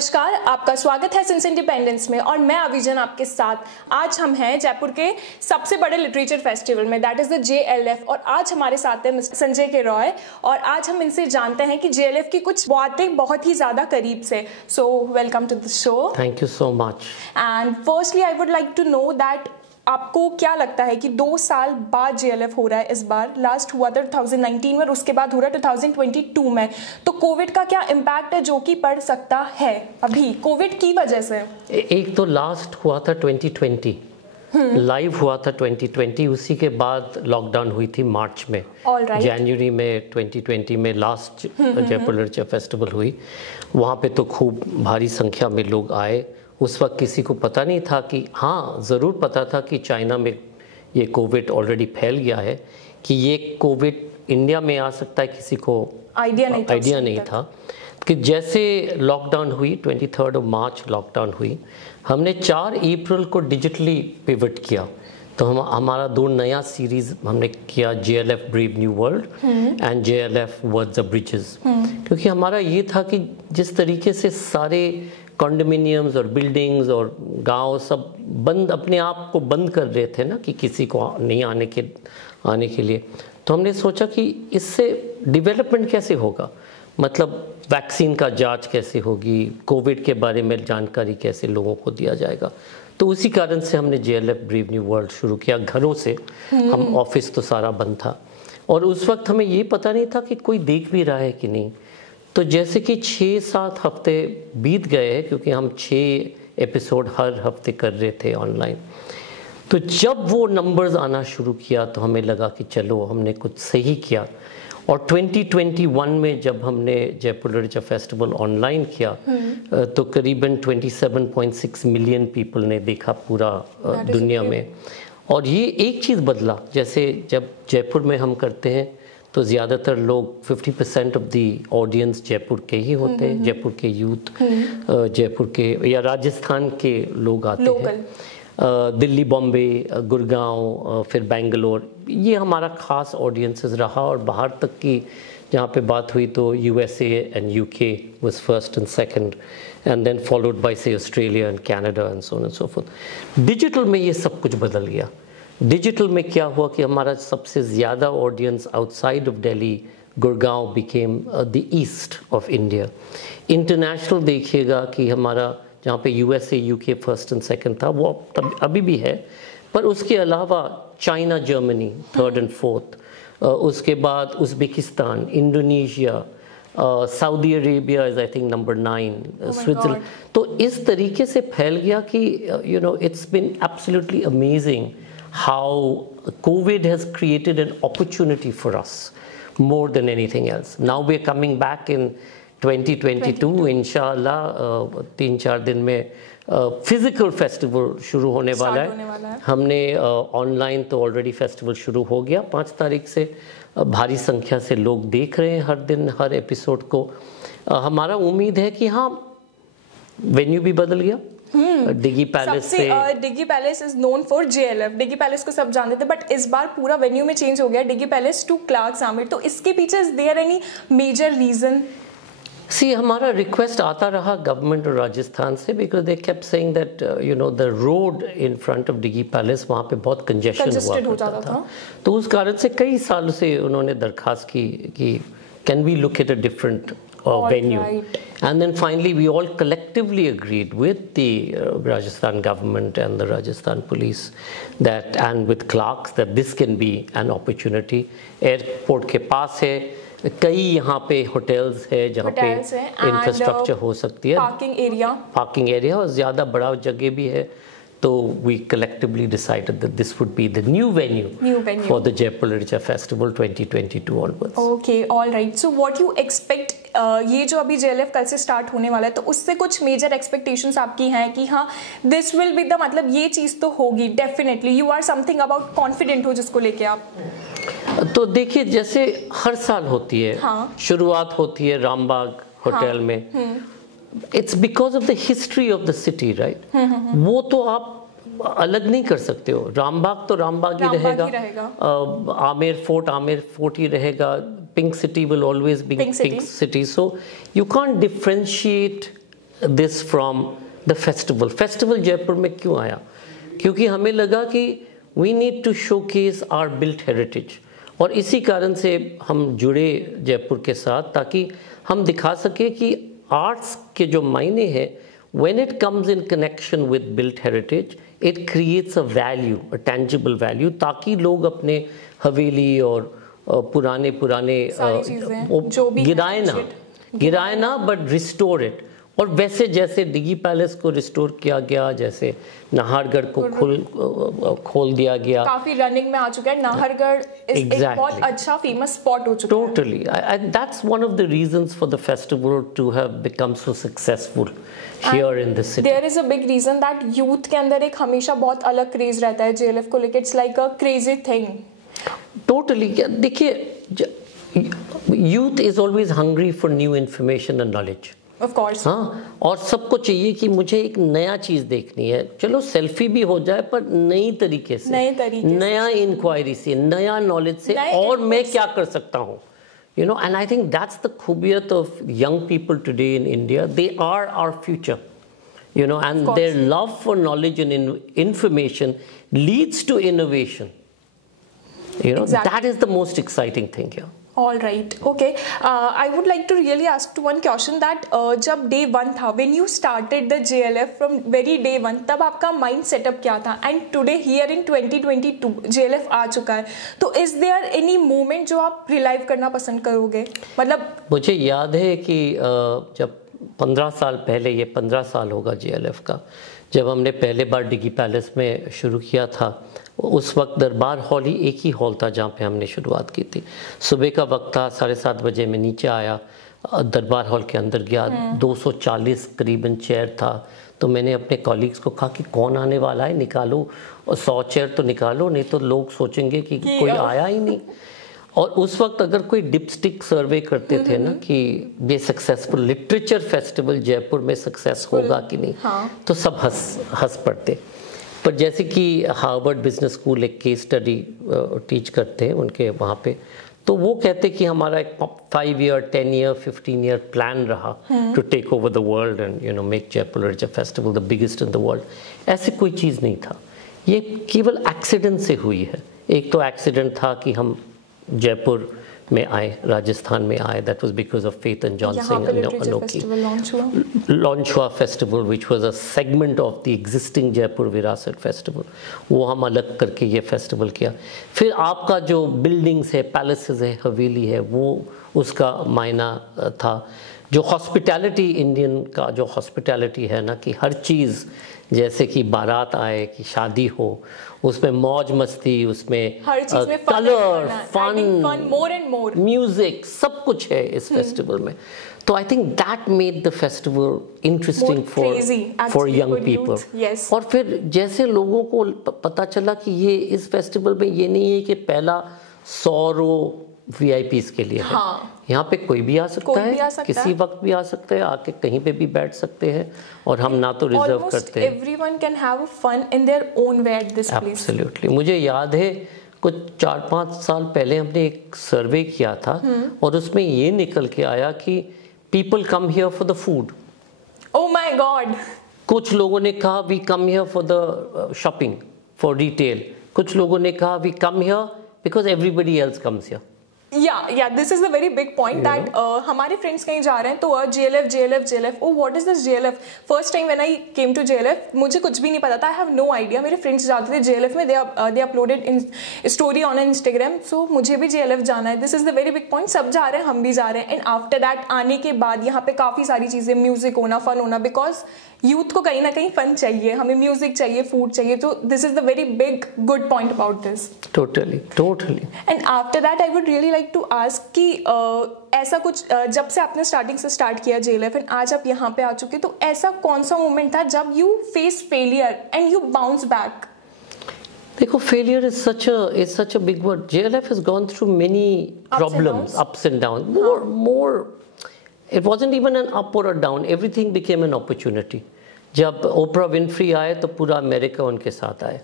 नमस्कार, आपका स्वागत है सिंस इंडिपेंडेंस में और मैं अभिजन आपके साथ। आज हम हैं जयपुर के सबसे बड़े लिटरेचर फेस्टिवल में, दैट इज़ द JLF, और आज हमारे साथ है मिस्टर संजय के रॉय और आज हम इनसे जानते हैं कि JLF की कुछ बातें बहुत ही ज़्यादा करीब से। So welcome to the show. Thank you so much. And firstly I would like to know that आपको क्या लगता है कि 2 साल बाद JLF हो रहा है इस बार, लास्ट हुआ था 2019 में और उसके बाद हो रहा है 2022 में, तो कोविड का क्या इम्पैक्ट है जो कि पड़ सकता है अभी कोविड की वजह से? एक तो लास्ट हुआ था 2020, लाइव हुआ था 2020, उसी के बाद लॉकडाउन हुई थी मार्च में। जनवरी में 2020 में लास्ट जयपुर लिटरेचर फेस्टिवल हुई। वहाँ पे तो खूब भारी संख्या में लोग आए। उस वक्त किसी को पता नहीं था कि, हाँ ज़रूर पता था कि चाइना में ये कोविड ऑलरेडी फैल गया है, कि ये कोविड इंडिया में आ सकता है किसी को आइडिया नहीं था। कि जैसे लॉकडाउन हुई 23 मार्च लॉकडाउन हुई, हमने 4 अप्रैल को डिजिटली पिवट किया। तो हमारा 2 नया सीरीज़ हमने किया, JLF brave new world and JLF words the bridges. क्योंकि हमारा ये था कि जिस तरीके से सारे कॉन्डोमिनियम्स और बिल्डिंग्स और गांव सब बंद, अपने आप को बंद कर रहे थे ना, कि किसी को नहीं आने के लिए, तो हमने सोचा कि इससे डेवलपमेंट कैसे होगा, मतलब वैक्सीन का जांच कैसे होगी, कोविड के बारे में जानकारी कैसे लोगों को दिया जाएगा। तो उसी कारण से हमने JLF ब्रेव न्यू वर्ल्ड शुरू किया घरों से। हम ऑफिस तो सारा बंद था और उस वक्त हमें ये पता नहीं था कि कोई देख भी रहा है कि नहीं। तो जैसे कि 6-7 हफ्ते बीत गए हैं, क्योंकि हम 6 एपिसोड हर हफ्ते कर रहे थे ऑनलाइन। तो जब वो नंबर्स आना शुरू किया तो हमें लगा कि चलो हमने कुछ सही किया। और 2021 में जब हमने जयपुर लिटरेचर फेस्टिवल ऑनलाइन किया तो करीबन 27.6 मिलियन पीपल ने देखा पूरा दुनिया में। और ये एक चीज़ बदला, जैसे जब जयपुर में हम करते हैं तो ज़्यादातर लोग 50% ऑफ दी ऑडियंस जयपुर के ही होते हैं, जयपुर के यूथ, जयपुर के या राजस्थान के लोग आते हैं, दिल्ली, बॉम्बे, गुड़गांव, फिर बेंगलोर, ये हमारा ख़ास ऑडियंसेस रहा। और बाहर तक की जहाँ पे बात हुई तो USA and UK was first and second and then followed by say Australia and Canada and so on and so forth। Digital में ये सब कुछ बदल गया। डिजिटल में क्या हुआ कि हमारा सबसे ज़्यादा audience outside of Delhi, Gurgaon became the east of India. International देखिएगा कि हमारा जहाँ पे USA UK first and second था, वो तब अभी भी है, पर उसके अलावा China, Germany 3rd and 4th, उसके बाद Uzbekistan, Indonesia, Saudi Arabia is I think number 9, Switzerland. तो इस तरीके से फैल गया कि it's been absolutely amazing how COVID has created an opportunity for us more than anything else. Now we are coming back in 2022 इंशाअल्लाह 3-4 दिन में फिजिकल फेस्टिवल शुरू होने वाला है। हमने ऑनलाइन तो ऑलरेडी फेस्टिवल शुरू हो गया, 5 तारीख से भारी संख्या से लोग देख रहे हैं हर दिन हर एपिसोड को। हमारा उम्मीद है कि हाँ, वेन्यू भी बदल गया। डिगी पैलेस से, Diggi Palace is known for JLF, Diggi Palace को सब जानते थे, बट इस बार पूरा वेन्यू में चेंज हो गया, Diggi Palace to Clarks Amer. तो इसके पीछे is there any major reason? See, हमारा रिक्वेस्ट आता रहा गवर्नमेंट और राजस्थान से, because they kept saying that the road in front of Diggi Palace, वहाँ पे बहुत कंजेशन हुआ करता था। तो उस कारण से कई सालों से उन्होंने दरखास्त की कि can we look at a different venue, right. And then finally we all collectively agreed with the Rajasthan government and the Rajasthan police that, and with clerks, that this can be an opportunity। Airport के पास है, कई यहाँ पे hotels है जहाँ पे infrastructure हो सकती है, पार्किंग एरिया और ज़्यादा बड़ा जगह भी है। तो we collectively decided that this would be the new venue for the Jaipur Literature Festival 2022 onwards। Okay, all right. So what you expect, ये जो अभी JLF कल से स्टार्ट होने वाला है, तो उससे कुछ मेजर एक्सपेक्टेशंस आपकी हैं कि हाँ this will be the, मतलब ये चीज़ तो होगी definitely, you are something about confident हो जिसको लेके आप? तो देखिए, जैसे हर साल होती है, हाँ। शुरुआत होती है रामबाग होटल में। It's because of the history of the city, right? वो तो आप अलग नहीं कर सकते हो। रामबाग तो रामबाग ही रहेगा, आमेर फोर्ट ही रहेगा, pink city will always be pink city, so you can't differentiate this from the festival. Festival Jaipur में क्यों आया? क्योंकि हमें लगा कि we need to showcase our built heritage, और इसी कारण से हम जुड़े जयपुर के साथ, ताकि हम दिखा सके कि आर्ट्स के जो मायने हैं, when it comes in connection with built heritage, it creates a value, a tangible value, ताकि लोग अपने हवेली और पुराने गिराए ना बट रिस्टोर इट। और वैसे जैसे डिगी पैलेस को रिस्टोर किया गया, जैसे नाहरगढ़ को खोल दिया गया, काफी रनिंग में आ चुका है नाहरगढ़, एक बहुत अच्छा फेमस स्पॉट हो चुका है। Totally, that's one of the reasons for the festival to have become so successful here in the city. There is a big reason that youth के अंदर एक हमेशा बहुत अलग क्रेज रहता है JLF को लेके, it's like a crazy thing. Totally, देखिए, youth is always hungry for new information and knowledge. Of course. हाँ, और सबको चाहिए कि मुझे एक नया चीज़ देखनी है, चलो सेल्फी भी हो जाए पर नई तरीके से, नया इंक्वायरी से, नया नॉलेज से, और मैं क्या कर सकता हूँ, you know, and I think that's the खूबियत of young people today in India. They are our future, you know, and their love for knowledge and information leads to innovation, you know. That is the most exciting thing here. All right, okay. I would like to really ask to one question that जब day one था, when you started the JLF from very day one, तब आपका mind setup क्या था? And today here in 2022 JLF आ चुका है, तो is there any moment जो आप relive करना पसंद करोगे? मतलब मुझे याद है कि जब 15 साल पहले, ये 15 साल होगा JLF का, जब हमने पहले बार डिगी पैलेस में शुरू किया था, उस वक्त दरबार हॉल ही एक ही हॉल था जहाँ पे हमने शुरुआत की थी। सुबह का वक्त था, 7:30 बजे मैं नीचे आया, दरबार हॉल के अंदर गया, 240 करीबन चेयर था, तो मैंने अपने कॉलीग्स को कहा कि कौन आने वाला है, निकालो, और 100 चेयर तो निकालो, नहीं तो लोग सोचेंगे कि कोई आया ही नहीं। और उस वक्त अगर कोई डिपस्टिक सर्वे करते थे ना कि ये सक्सेसफुल लिटरेचर फेस्टिवल जयपुर में सक्सेस होगा कि नहीं, तो सब हंस पड़ते। पर जैसे कि हार्वर्ड बिजनेस स्कूल एक केस स्टडी टीच करते हैं उनके वहाँ पे, तो वो कहते कि हमारा एक 5 ईयर 10 ईयर 15 ईयर प्लान रहा to take over the world and you know make Jaipur Literature Festival the biggest in the world. ऐसी कोई चीज़ नहीं था, ये केवल एक्सीडेंट से हुई है। एक तो एक्सीडेंट था कि हम जयपुर में आए, राजस्थान में आए, that was because of faith and John Singh अनोखी लॉन्च हुआ festival which was a segment of the existing Jaipur विरासत फेस्टिवल, वो हम अलग करके ये फेस्टिवल किया। फिर आपका जो बिल्डिंग्स है, पैलेसेस है, हवेली है, वो उसका मायना था। जो हॉस्पिटैलिटी, इंडियन का जो हॉस्पिटैलिटी है ना, कि हर चीज़ जैसे कि बारात आए, कि शादी हो, उसमें मौज मस्ती, उसमें colour, fun, more and more music, सब कुछ है इस फेस्टिवल में। तो I think that made the festival interesting for young people. और फिर जैसे लोगों को पता चला कि ये इस फेस्टिवल में ये नहीं है कि पहला 100 रो VIPs के लिए है, यहाँ पे कोई भी आ सकता है, किसी वक्त भी आ सकता है, आके कहीं पे भी बैठ सकते हैं, और हम ना तो रिजर्व करते हैं। Everyone can have fun in their own way at this place. Absolutely. मुझे याद है कुछ 4-5 साल पहले हमने एक सर्वे किया था, और उसमें ये निकल के आया कि people come here for the food. Oh my God. कुछ लोगों ने कहा we come here for the shopping, for retail. कुछ लोगों ने कहा we come here because everybody else comes here. Yeah, this is a very big point that हमारे friends कहीं जा रहे हैं तो JLF, oh what is this JLF? First time when I came to JLF, मुझे कुछ भी नहीं पता था, I have no idea। मेरे friends जाते थे JLF में, they uploaded in story on Instagram, so मुझे भी JLF जाना है। This is the very big point, सब जा रहे हैं, हम भी जा रहे हैं। And after that आने के बाद यहाँ पे काफ़ी सारी चीज़ें, म्यूजिक होना, फन होना, बिकॉज यूथ को कहीं ना कहीं फन चाहिए, हमें म्यूजिक चाहिए, फूड चाहिए, तो this is the very big good point about this. Totally and after that I would really like to ask कि ऐसा कुछ जब से आपने स्टार्टिंग से स्टार्ट किया JLF एंड आज आप यहाँ पे आ चुके, तो ऐसा कौन सा मोमेंट था जब you face failure and you bounce back? देखो, failure is such a big word. JLF has gone through many problems, ups and downs. More. It wasn't even an up or a down. Everything became an opportunity. जब ओपरा Winfrey आए तो पूरा America उनके साथ आए,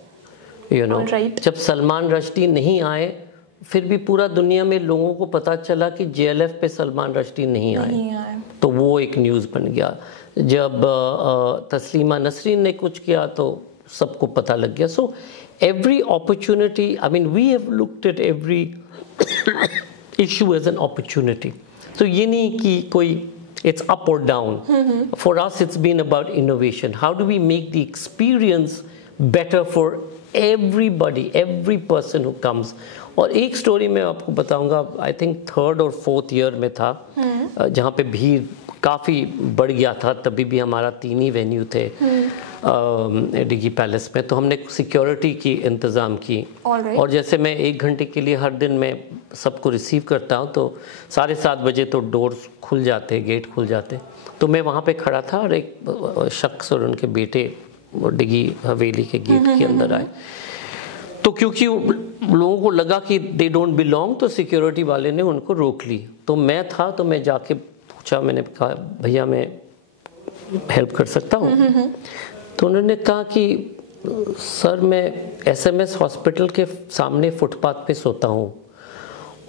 you know. जब सलमान रश्दी नहीं आए, फिर भी पूरा दुनिया में लोगों को पता चला कि JLF पे सलमान रश्दी नहीं आए, तो वो एक न्यूज़ बन गया। जब तस्लीमा नसरीन ने कुछ किया तो सबको पता लग गया. So every opportunity, I mean we have looked at every issue as an opportunity. तो ये नहीं कि कोई it's up or down. For us it's been about innovation. How do we make the experience better for everybody, every person who comes. और एक story मैं आपको बताऊंगा, आई थिंक 3rd और 4th ईयर में था, जहाँ पे भीड़ काफ़ी बढ़ गया था. तभी भी हमारा 3 ही वेन्यू थे डिगी पैलेस में, तो हमने सिक्योरिटी की इंतज़ाम की. और जैसे मैं 1 घंटे के लिए हर दिन मैं सबको रिसीव करता हूँ, तो 7:30 बजे तो डोर्स खुल जाते, गेट खुल जाते. तो मैं वहाँ पे खड़ा था और एक शख्स और उनके बेटे डिगी हवेली के गेट के अंदर आए. तो क्योंकि लोगों को लगा कि दे डोंट बिलोंग, तो सिक्योरिटी वाले ने उनको रोक ली. तो मैं था, तो मैं जाके पूछा, मैंने कहा भैया मैं हेल्प कर सकता हूँ? तो उन्होंने कहा कि सर मैं SMS हॉस्पिटल के सामने फुटपाथ पे सोता हूँ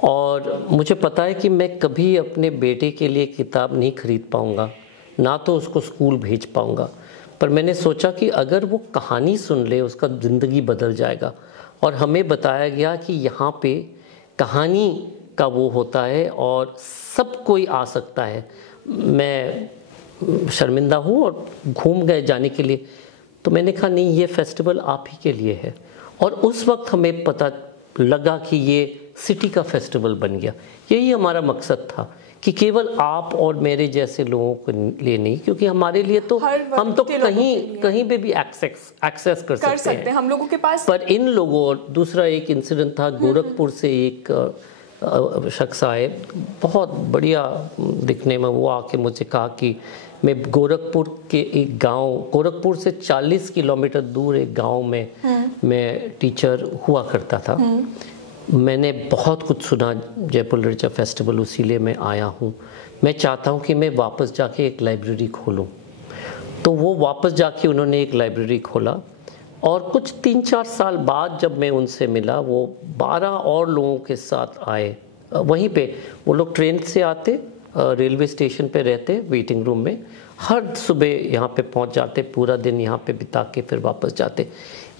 और मुझे पता है कि मैं कभी अपने बेटे के लिए किताब नहीं खरीद पाऊँगा, ना तो उसको स्कूल भेज पाऊँगा, पर मैंने सोचा कि अगर वो कहानी सुन ले उसका ज़िंदगी बदल जाएगा. और हमें बताया गया कि यहाँ पे कहानी का वो होता है और सब कोई आ सकता है. मैं शर्मिंदा हूँ और घूम गए जाने के लिए. तो मैंने कहा नहीं, ये फेस्टिवल आप ही के लिए है. और उस वक्त हमें पता लगा कि ये सिटी का फेस्टिवल बन गया. यही हमारा मकसद था कि केवल आप और मेरे जैसे लोगों के लिए नहीं, क्योंकि हमारे लिए तो हम तो कहीं पे भी एक्सेस कर सकते हैं हम लोगों के पास. पर इन लोगों, और दूसरा एक इंसिडेंट था, गोरखपुर से एक शख्स आए, बहुत बढ़िया दिखने में, वो आके मुझे कहा कि मैं गोरखपुर के एक गांव, गोरखपुर से 40 किलोमीटर दूर एक गांव में मैं टीचर हुआ करता था. मैंने बहुत कुछ सुना जयपुर लिटरेचर फेस्टिवल, उसी लिए मैं आया हूँ. मैं चाहता हूँ कि मैं वापस जाके एक लाइब्रेरी खोलूँ. तो वो वापस जाके उन्होंने एक लाइब्रेरी खोला. और कुछ 3-4 साल बाद जब मैं उनसे मिला, वो 12 और लोगों के साथ आए. वहीं पे वो लोग ट्रेन से आते, रेलवे स्टेशन पे रहते, वेटिंग रूम में, हर सुबह यहाँ पे पहुँच जाते, पूरा दिन यहाँ पे बिता के फिर वापस जाते.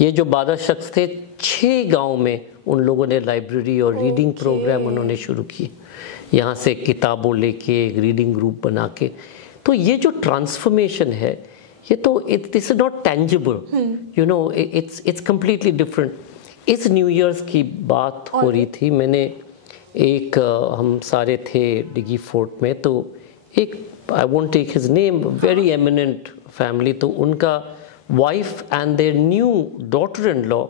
ये जो 12 शख्स थे, 6 गांव में उन लोगों ने लाइब्रेरी और रीडिंग प्रोग्राम उन्होंने शुरू किए, यहाँ से किताबों लेके एक रीडिंग ग्रुप बना के. तो ये जो ट्रांसफॉर्मेशन है, ये तो this is not tangible, you know, it's completely different. इस न्यू ईयर्स की बात हो रही थी, मैंने एक हम सारे थे डिगी फोर्ट में, तो एक, I won't take his name, very eminent family, तो उनका wife and their new daughter in law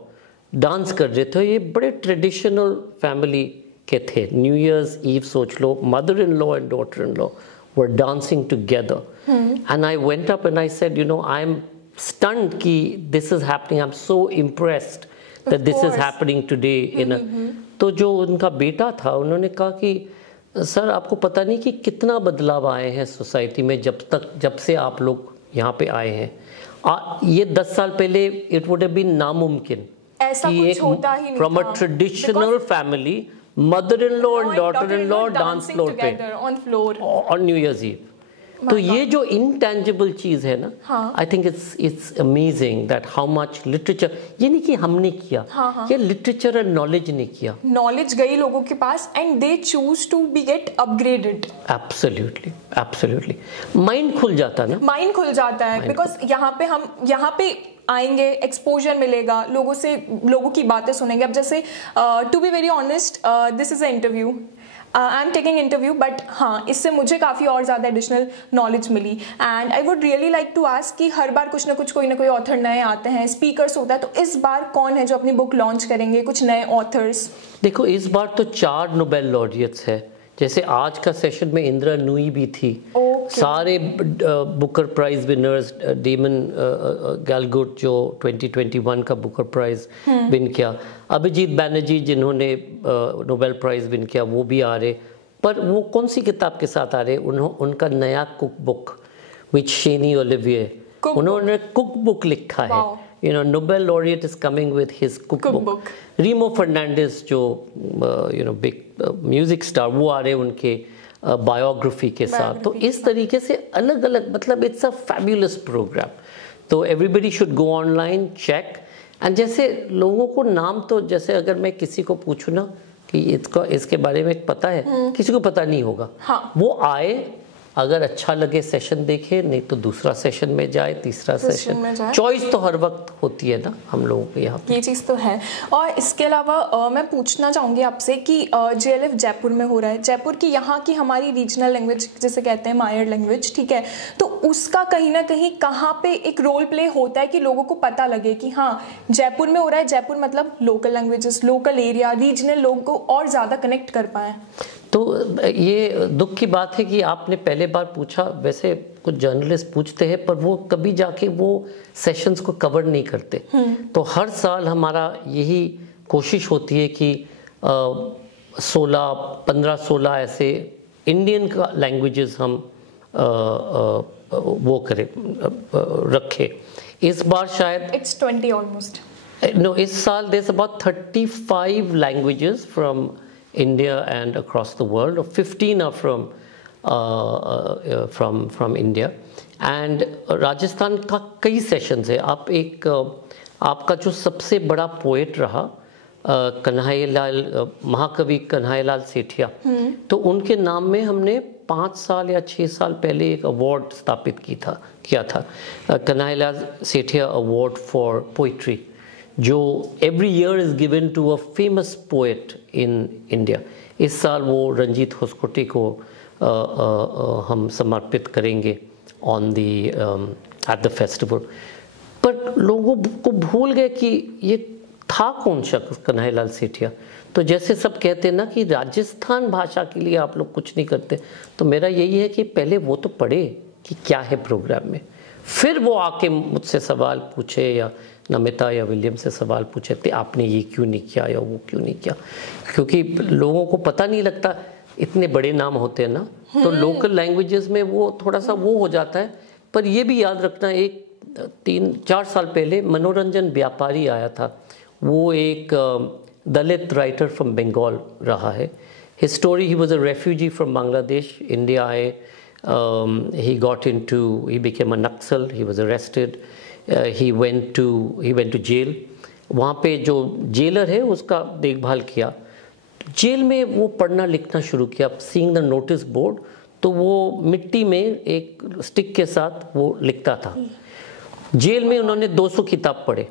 dance कर रहे थे. ये बड़े ट्रेडिशनल फैमिली के थे. न्यू ईयर्स ईव सोच लो, mother in law and daughter in law were dancing together. And I went up and I said, you know, I'm stunned ki this is happening. I'm so impressed that this is happening today in a. तो जो उनका बेटा था, उन्होंने कहा कि sir आपको पता नहीं कि कितना बदलाव आए हैं सोसाइटी में जब से आप लोग यहाँ पे आए हैं. ये 10 साल पहले इट वुड हैव बीन नामुमकिन कि एक from a traditional family mother-in-law और डॉटर-इन-लॉ डांस फ्लोर पे ऑन न्यू ईयर्स ईव. तो ये जो इंटेंजिबल चीज है ना, I think it's amazing that how much literature, ये नहीं कि हमने किया, ये लिटरेचर और नॉलेज ने किया. नॉलेज गई लोगों के पास and they choose to be get upgraded. Absolutely, absolutely. Mind खुल जाता है ना, माइंड खुल जाता है, बिकॉज यहाँ पे आएंगे, एक्सपोजर मिलेगा, लोगों की बातें सुनेंगे. अब जैसे to be very honest, this is a interview, I am taking interview, but हाँ, इससे मुझे काफ़ी और ज़्यादा एडिशनल नॉलेज मिली. And I would really like to ask कि हर बार कुछ ना कुछ, कोई ना कोई ऑथर नए आते हैं, स्पीकर्स होता है, तो इस बार कौन है जो अपनी बुक लॉन्च करेंगे, कुछ नए ऑथर्स? देखो, इस बार तो 4 नोबेल लॉरियट्स है. जैसे आज का सेशन में इंदिरा नूई भी थी. सारे बुकर प्राइज विनर्स, डेमन गैलगुट जो 2021 का बुकर प्राइज विन किया, अभिजीत बैनर्जी जिन्होंने नोबेल प्राइज विन किया, वो भी आ रहे. पर वो कौन सी किताब के साथ आ रहे? उनका नया कुक बुक विच शेनी ओलिविये, उन्होंने कुक बुक लिखा है. You know, Nobel laureate is coming with his cookbook. Remo Fernandez जो you know big music star, वो आ रहे उनके. बायोग्राफी के साथ। तो इस तरीके से अलग अलग, मतलब इट्स अ फैबुलस प्रोग्राम। तो everybody should go online, check. And जैसे लोगों को नाम, तो जैसे अगर मैं किसी को पूछूँ ना कि इसके बारे में पता है, किसी को पता नहीं होगा। हाँ। वो आए, अगर अच्छा लगे सेशन देखे, नहीं तो दूसरा सेशन में जाए, तीसरा सेशन। चॉइस तो हर वक्त होती है ना हम लोगों के यहाँ, ये चीज़ तो है। और इसके अलावा मैं पूछना चाहूँगी आपसे कि JLF जयपुर में हो रहा है, जयपुर की यहाँ की हमारी रीजनल लैंग्वेज जिसे कहते हैं मायर लैंग्वेज, ठीक है, तो उसका कहीं ना कहीं कहाँ पे एक रोल प्ले होता है कि लोगों को पता लगे कि हाँ जयपुर में हो रहा है, जयपुर मतलब local languages, local area, regional लोगों को और ज़्यादा कनेक्ट कर पाएँ। तो ये दुख की बात है कि आपने पहले बार पूछा। वैसे कुछ जर्नलिस्ट पूछते हैं पर वो कभी जाके वो सेशंस को कवर नहीं करते। तो हर साल हमारा यही कोशिश होती है कि 15-16 ऐसे इंडियन का लैंग्वेजेस हम वो करें, रखे। इस बार शायद इट्स 20 ऑलमोस्ट। नो, इस साल there's about 35 languages from India and across the world, or 15 are from India, and Rajasthan का कई सेशंस है। आपका जो सबसे बड़ा पोएट रहा कन्हैयालाल, महाकवि कन्हैयालाल सेठिया, तो उनके नाम में हमने 5 साल या 6 साल पहले एक अवार्ड स्थापित किया था, Kanhaiyalal Sethia award for poetry, जो every year is given to a famous poet in India. इस साल वो रंजीत होसकोटी को हम समर्पित करेंगे on the at the festival. पर लोगों को भूल गए कि ये था कौन शख्स कन्हैयालाल सेठिया। तो जैसे सब कहते हैं ना कि राजस्थान भाषा के लिए आप लोग कुछ नहीं करते, तो मेरा यही है कि पहले वो तो पढ़े कि क्या है प्रोग्राम में, फिर वो आके मुझसे सवाल पूछे, या नमिता या विलियम से सवाल पूछे थे आपने ये क्यों नहीं किया या वो क्यों नहीं किया। क्योंकि लोगों को पता नहीं लगता, इतने बड़े नाम होते हैं ना, तो लोकल लैंग्वेजेस में वो थोड़ा सा वो हो जाता है। पर ये भी याद रखना, एक 3-4 साल पहले मनोरंजन व्यापारी आया था। वो एक दलित राइटर फ्रॉम बंगाल रहा है। His story, he was a refugee from Bangladesh, India आए, he became a Naxal, he was arrested, he went to jail। वहाँ पे जो जेलर है उसका देखभाल किया। जेल में वो पढ़ना लिखना शुरू किया, सीइंग द नोटिस बोर्ड, तो वो मिट्टी में एक स्टिक के साथ वो लिखता था। जेल में उन्होंने 200 किताब पढ़े।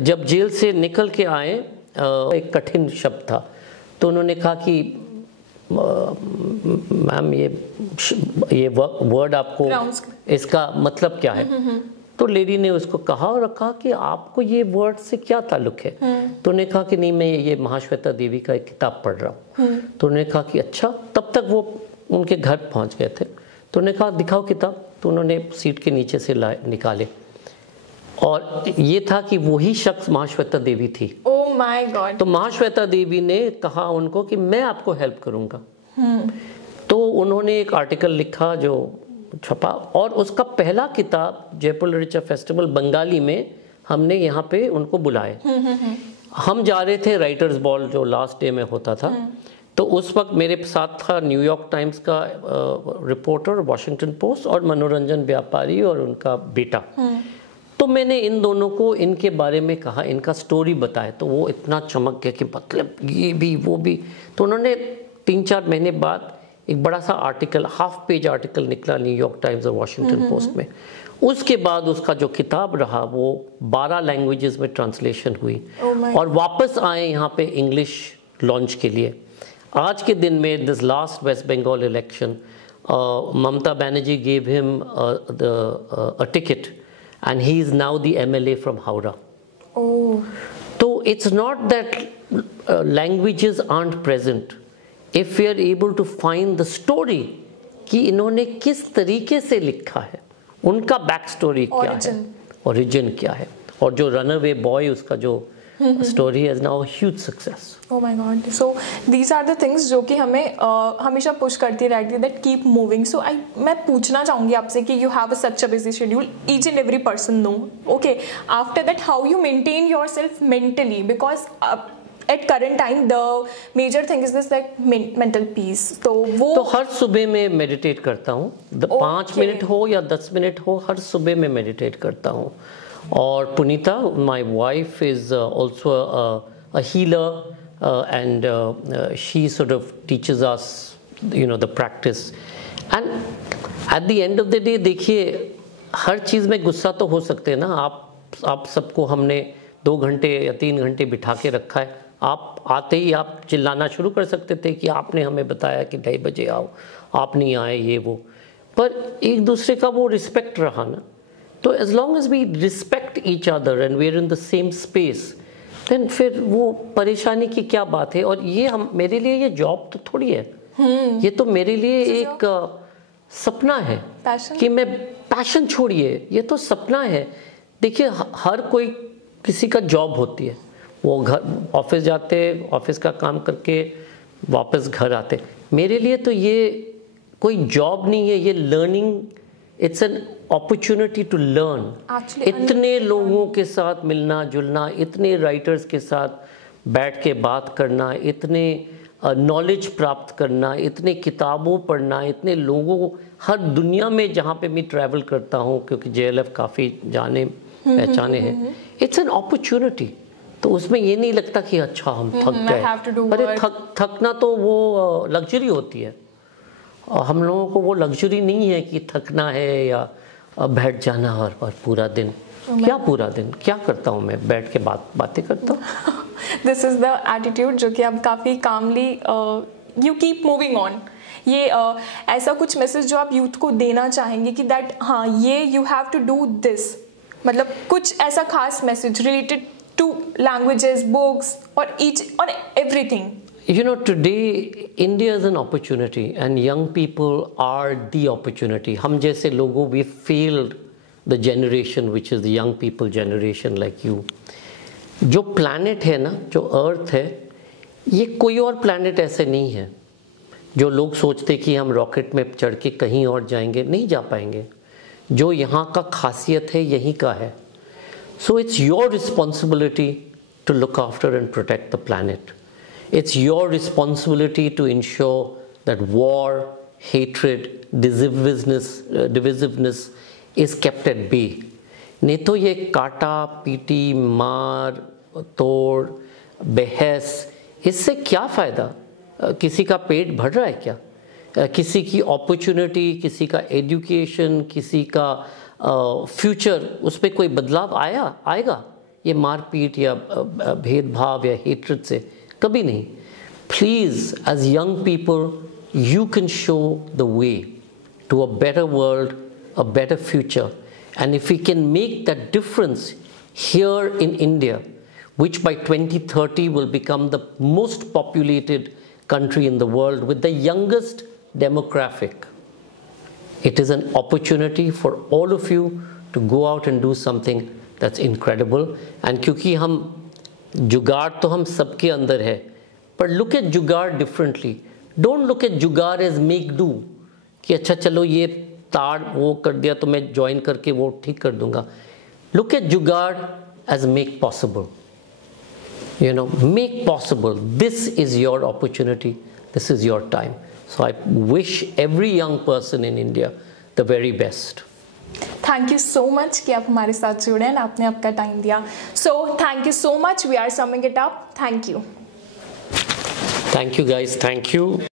जब जेल से निकल के आए, एक कठिन शब्द था, तो उन्होंने कहा कि मैम ये वर्ड आपको इसका मतलब क्या है। तो लेडी ने उसको कहा और रखा कि आपको ये वर्ड से क्या ताल्लुक है। तो उन्होंने कहा कि नहीं, मैं ये महाश्वेता देवी का एक किताब पढ़ रहा हूँ। तो उन्होंने कहा कि अच्छा। तब तक वो उनके घर पहुँच गए थे। तो उन्होंने कहा दिखाओ किताब। तो उन्होंने सीट के नीचे से निकाले, और ये था कि वही शख्स महाश्वेता देवी थी। Oh my God. तो महाश्वेता देवी ने कहा उनको कि मैं आपको हेल्प करूंगा। तो उन्होंने एक आर्टिकल लिखा जो छपा, और उसका पहला किताब जयपुर लिटरेचर फेस्टिवल बंगाली में हमने यहाँ पे उनको बुलाए। हम जा रहे थे राइटर्स बॉल जो लास्ट डे में होता था। तो उस वक्त मेरे साथ था न्यूयॉर्क टाइम्स का रिपोर्टर, वॉशिंगटन पोस्ट, और मनोरंजन व्यापारी और उनका बेटा। तो मैंने इन दोनों को इनके बारे में कहा, इनका स्टोरी बताया। तो वो इतना चमक गया कि मतलब ये भी वो भी। तो उन्होंने 3-4 महीने बाद एक बड़ा सा आर्टिकल, हाफ पेज आर्टिकल निकला न्यूयॉर्क टाइम्स और वॉशिंगटन पोस्ट में। उसके बाद उसका जो किताब रहा वो 12 लैंग्वेजेस में ट्रांसलेशन हुई, और वापस आए यहाँ पे इंग्लिश लॉन्च के लिए। आज के दिन में this last West Bengal election, Mamata Banerjee gave him a ticket, and he is now the MLA from Howrah. Oh. So it's not that languages aren't present. If we are able to find the story कि इन्होंने किस तरीके से लिखा है, उनका back story क्या है, ओरिजिन क्या है, और जो रनअवे बॉय उसका जो story has now huge success. Oh my God. So these are the things जो कि हमें हमेशा पुश करती रहती है, that keep moving. So मैं पूछना चाहूँगी आपसे कि you have such a busy schedule, each and every person know. Okay. After that, how you maintain yourself mentally? Because at current time the major thing is this like mental peace. तो वो तो हर सुबह में meditate करता हूँ, 5 minute हो या 10 minute हो, हर सुबह में मेडिटेट करता हूँ। और Punita, my wife is also a healer and she sort of teaches us the practice. And at the end of the day देखिए, हर चीज़ में गुस्सा तो हो सकते हैं ना। आप सबको हमने 2 घंटे या 3 घंटे बिठा के रखा है, आप आते ही आप चिल्लाना शुरू कर सकते थे कि आपने हमें बताया कि 2:30 बजे आओ, आप नहीं आए, ये वो। पर एक दूसरे का वो रिस्पेक्ट रहा ना। तो as long as we respect each other and we are in the same space, then फिर वो परेशानी की क्या बात है। और ये मेरे लिए ये जॉब तो थोड़ी है, ये तो मेरे लिए एक सपना है कि मैं पैशन छोड़िए, ये तो सपना है। देखिए, हर कोई किसी का जॉब होती है, वो घर ऑफिस जाते, ऑफिस का काम करके वापस घर आते। मेरे लिए तो ये कोई जॉब नहीं है, ये learning, it's an opportunity to learn. इतने लोगों के साथ मिलना जुलना, इतने राइटर्स के साथ बैठ के बात करना, इतने नॉलेज प्राप्त करना, इतने किताबों पढ़ना, इतने लोगों हर दुनिया में जहाँ पे मैं ट्रैवल करता हूँ, क्योंकि JLF काफ़ी जाने पहचाने हैं, इट्स एन अपॉर्चुनिटी। तो उसमें ये नहीं लगता कि अच्छा हम थक गए। अरे थकना तो वो लग्जरी होती है, हम लोगों को वो लग्जरी नहीं है कि थकना है या बैठ जाना और पूरा दिन। क्या पूरा दिन क्या करता हूँ मैं? बैठ के बातें करता हूँ। दिस इज द एटीट्यूड जो कि आप काफ़ी कामली यू कीप मूविंग ऑन। ये ऐसा कुछ मैसेज जो आप यूथ को देना चाहेंगे कि दैट हाँ, ये you have to do this, मतलब कुछ ऐसा खास message related to languages, books और ईच और everything. Today India is an opportunity and young people are the opportunity. हम जैसे लोगों, we failed the generation which is the young people generation like you. जो planet है ना, जो अर्थ है, ये कोई और planet ऐसे नहीं है। जो लोग सोचते कि हम रॉकेट में चढ़ के कहीं और जाएंगे, नहीं जा पाएंगे। जो यहाँ का खासियत है यहीं का है। So it's your responsibility to look after and protect the planet. It's your responsibility to ensure that war, hatred, divisiveness is kept at bay. नहीं तो ये काटा पीटी, मार तोड़, बहस, इससे क्या फ़ायदा? किसी का पेट भर रहा है क्या? किसी की अपॉर्चुनिटी, किसी का एजुकेशन, किसी का फ्यूचर, उस पर कोई बदलाव आएगा ये मारपीट या भेदभाव या हेट्रेड से? कभी नहीं। Please, as young people you can show the way to a better world, a better future, and if we can make that difference here in India, which by 2030 will become the most populated country in the world with the youngest demographic. It is an opportunity for all of you to go out and do something that's incredible. And क्योंकि हम जुगाड़ तो हम सबके अंदर है, पर look at जुगाड़ differently. Don't look at जुगाड़ as make do, कि अच्छा चलो ये तार वो कर दिया तो मैं ज्वाइन करके वो ठीक कर दूंगा. Look at जुगाड़ as make possible. Make possible. This is your opportunity. This is your time. So I wish every young person in India the very best. Thank you so much कि आप हमारे साथ जुड़े हैं, आपने आपका टाइम दिया. So thank you so much. We are summing it up. Thank you. Thank you guys. Thank you.